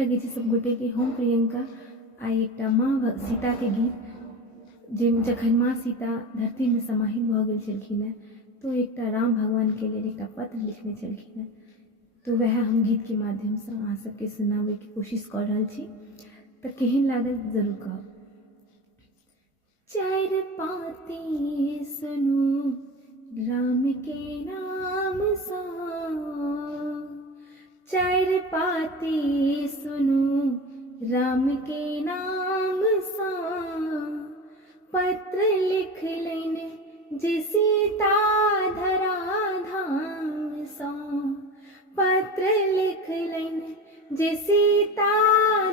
लगे सब गोटे के हम प्रियंका आई एक माँ सीता के गीत जे जखन माँ सीता धरती में समाहित भ गेल छलखिन हैं तो एक राम भगवान के लिए एक पत्र लिखने छलखिन हैं। तो वह हम गीत के माध्यम से अहाँ सबके सुनाबे के कोशिश कर रहल छी। तो केहन लागल जरूर कहब। चारि पाती सुनू राम के नाम सा, चारि पाती सुनू राम के नाम सा, पत्र लिख लेने जे सीता धरा धाम सा, पत्र लिख लेने जे सीता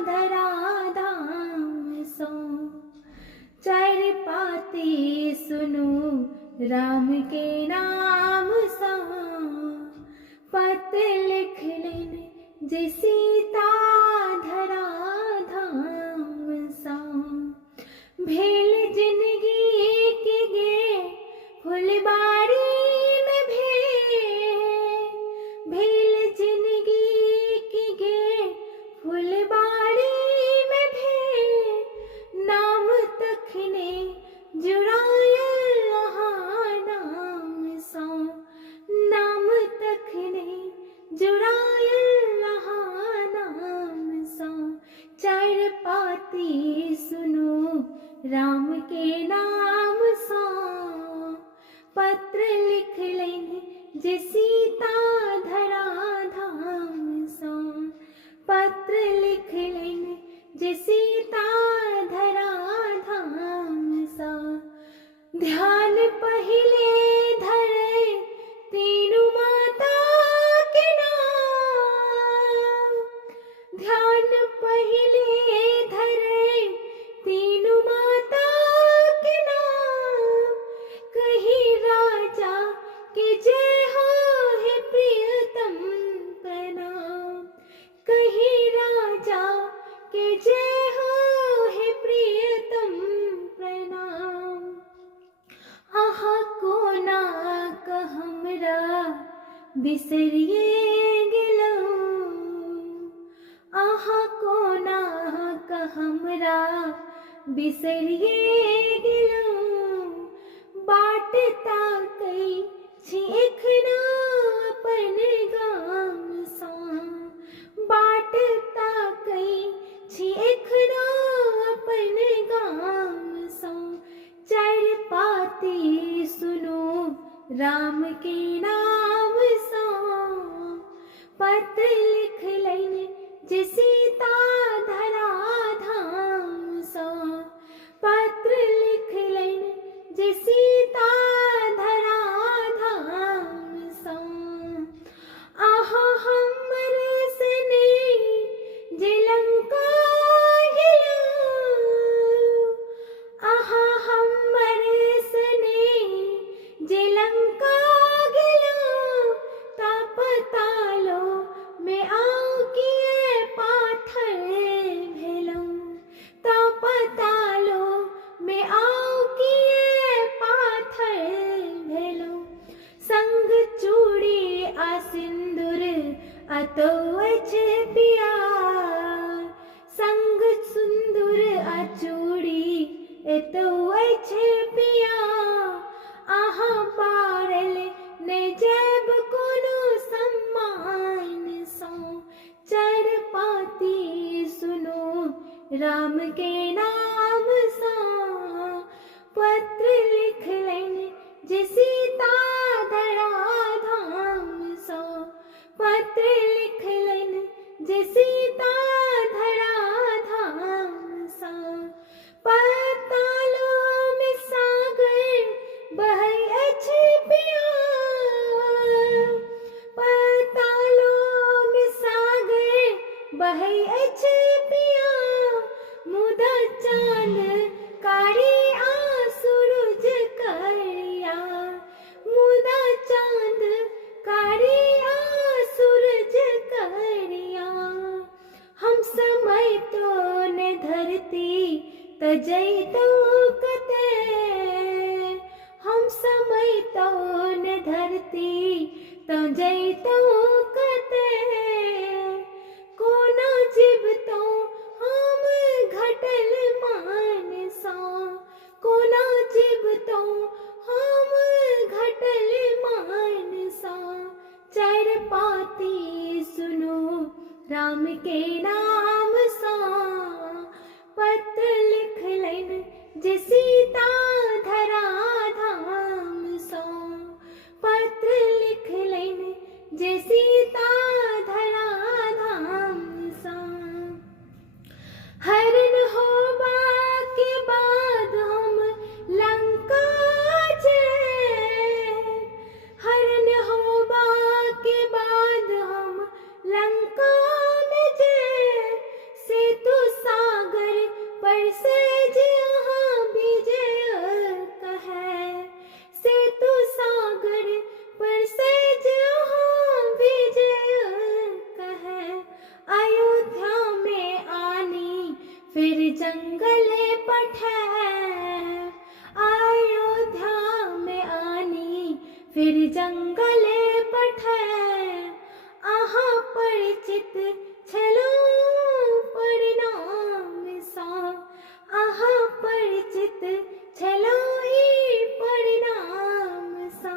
धरा धाम सा, चारि पाती सुनू राम के नाम सा, पत्र लिख लेने जे सीता धरा धाम सा, भेल जिंदगी के गे फुलबारी में भेल जिंदगी के गे फुलबारी में नाम तखने जुड़ायल अहाँ नाम सा, नाम तखने जुड़ायल अहाँ नाम सा, चारि पाती सुनू राम के नाम सा, पत्र लिख लेने जे सीता धरा धाम सा, पत्र लिख लेने जे सीता धरा धाम सा, ध्यान पहिले धरे तीनू माता के नाम, ध्यान पहिले धरे तीनू माता के नाम, कहीं राजा के जय हो है प्रियतम प्रणाम, कहीं राजा के जय हो है प्रियतम प्रणाम, आहा कोना क हमरा बिसरिए गेलहुँ, आहा कोना क हमरा बिसरिए गेलहुँ, बाट ताकै छी एखनो अपन गाम सा, बाट ताकै छी एखनो अपन गाम सा, चारि पाती सुनू राम के नाम सा, पत्र लिख लेने जे सीता धरा धाम सा, पत्र लिख लेने जे सीता धरा धाम सा, आहा हमर सने जे लंका गेलहुँ, आहा हमर सने जे लंका गेलहुँ, तापतालो में आउ किए पाथर भेलहुँ, तापतालो में आउ किए पाथर भेलहुँ, संग चूड़ी आ सिंदूर अतौ अछि पिया, संग सिंदूर आ चूड़ी एतौ अछि पिया, अहाँ पारल नहि जायब कोनो सम्मान सा, चारि पाती सुनू राम के नाम सा, पत्र लिख लेने जे सीता धरा धाम सा, पत्र लिख लेने जे सीता धरा धाम सा, पातालो में सागर बहै अछि पिया, पातालो में सागर बहै अछि पिया, मुदा चांद कारी आ सूरज करिया, मुदा चांद कारी आ सूरज करिया, हम समय तो ने धरती त जैतौ कते, हम समय तो ने धरती त जैतौ कते, कोना जीव के नाम सा पत्र लिख लेन जे सीता धरा धाम सा पत्र लिख लेन जे सीता धरा धाम सा हरण होबा के बाद हम लंका जय हरण होबा के बाद हम लंका में जय सेतु सागर पर से जहाँ विजय कहे सेतु सागर पर से जहाँ विजय कहे अयोध्या में आनी फिर जंगल पठै अयोध्या में आनी फिर जंगल पठै अहाँ परिचित छलो परिणाम सा अहाँ परिचित छलो ई परिणाम सा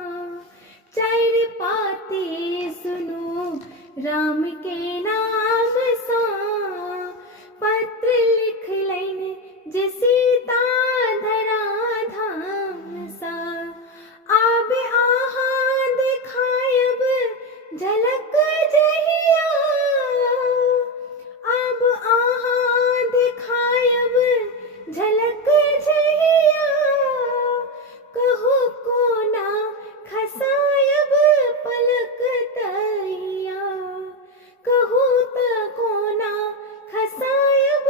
चारि पाती सुनू राम के नाम सा पत्र लिख लेन जे सीता धरा धाम सा आबे आहाँ दिखायब झलक जहिया अब आहाँ दिखायब झलक जहिया कहू कोना खसायब पलक तैया कहू त कोना खसायब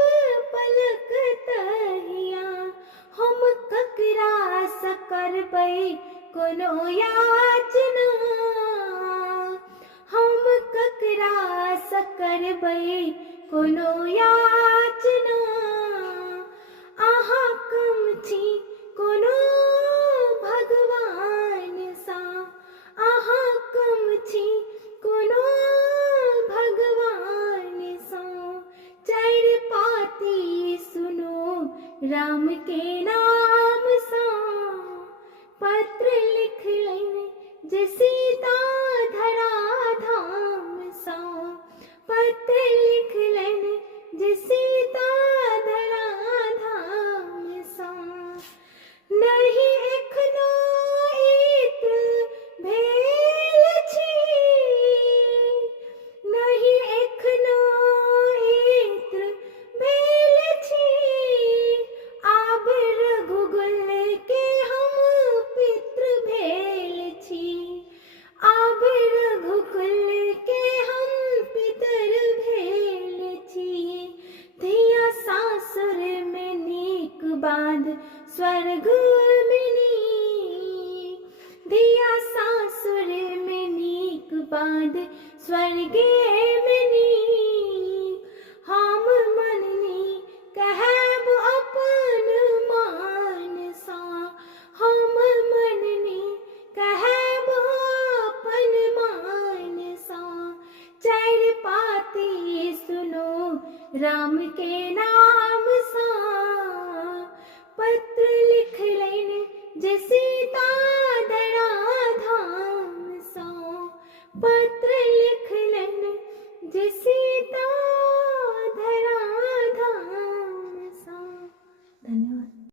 पलक तहिया हम ककरा स करबै कोनो याचना हम ककरा स करबै कोनो याचना अहाँ कम छी कोनो भगवान सा अहाँ कम छी कोनो भगवान सा चारि पाती सुनो राम के नाम सा पत्र लिख लेन जे सीता धरा धाम सा पत्र लिख लेन जे सीता धरा धाम सा नहीं एखनो इत भेल छी नहीं एखनो इत्र भेल छी आब रघुकुल के हम पितृ भेल छी आब रघुकुल के हम पितर भेल छी धिया सासुर में नीक बाध स्वर्ग मिनी धिया सासुर में नीक बाध स्वर्गे में नीक हम मननी कहब अपन मान सा हम मननी कहब अपन मान सा चारि पाती सुनो राम के नाम सा पत्र लिख लेन जे सीता धरा धाम सा पत्र लिख लेन जे सीता